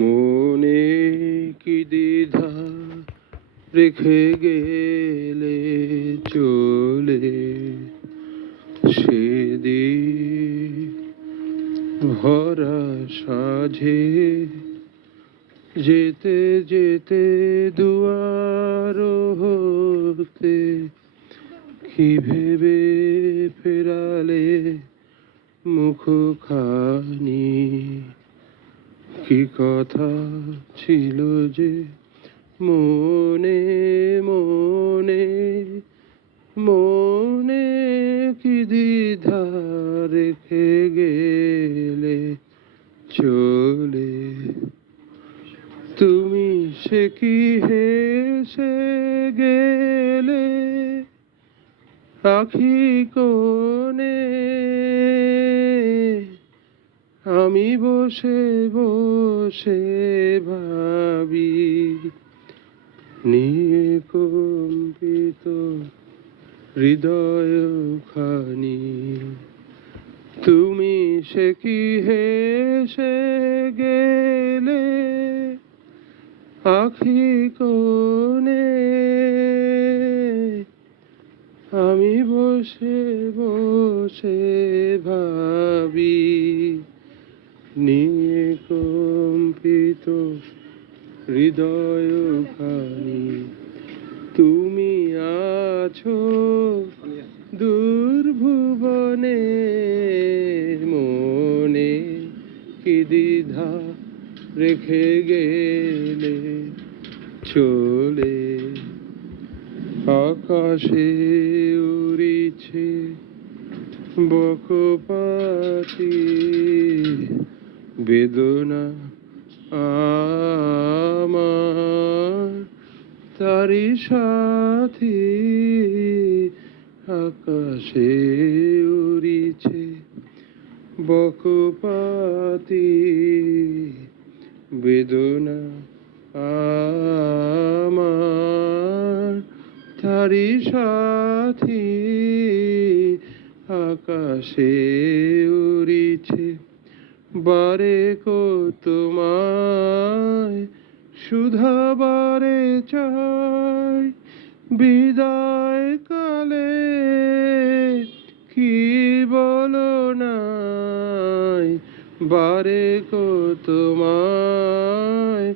মনে কি দ্বিধা রেখে গেলে চলে, সেদিন ভরা সাঝে যেতে যেতে দুয়ার হতে কি ভেবে ফেরালে মুখখানি, কি কথা ছিল যে মনে মনে, মনে কি দ্বিধা রেখে গেলে চলে। তুমি সে কি হেসে গেলে আখি কোণে, আমি বসে বসে ভাবি নিয়ে কম্পিত হৃদয় খানি। তুমি সে কি হেসে গেলে আখি কোণে, আমি বসে বসে ভাবি নিয়ে কম্পিত হৃদয় খানি। তুমি আছো দূর ভুবনে, মনে কি দ্বিধা রেখে গেলে চলে। আকাশে উড়িছে বকপাতি, বেদনা আমার তারি সাথী। আকাশে উড়িছে বকপাতি, বেদনা আমার তারি সাথী। আকাশে উড়িছে বারে কো তোমায় শুধাবারে চাই, বিদায় কালে কি বলো নাই। বারে কো তোমায়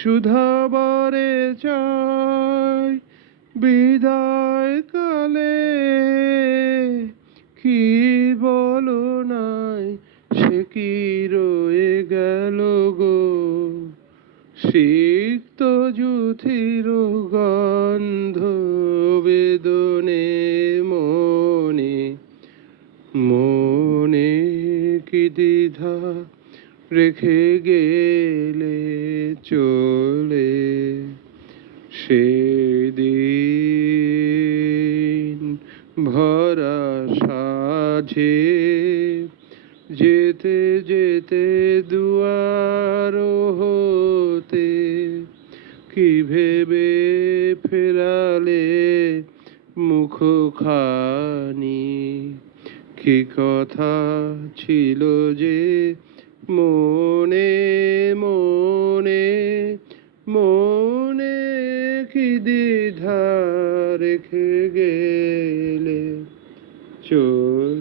শুধাবারে চাই, বিদায় কালে কি বলো নাই। সে কি রয়ে গেল গো সিক্ত জুথির গন্ধ বেদনে মনে, মনে কি দ্বিধা রেখে গেলে চলে। সেদিন ভরা সাঝে যেতে যেতে দুয়ার হতে কি ভেবে ফেরালে মুখখানি, কি কথা ছিল যে মনে মনে, মনে কি দ্বিধা রেখে গেলে চলে।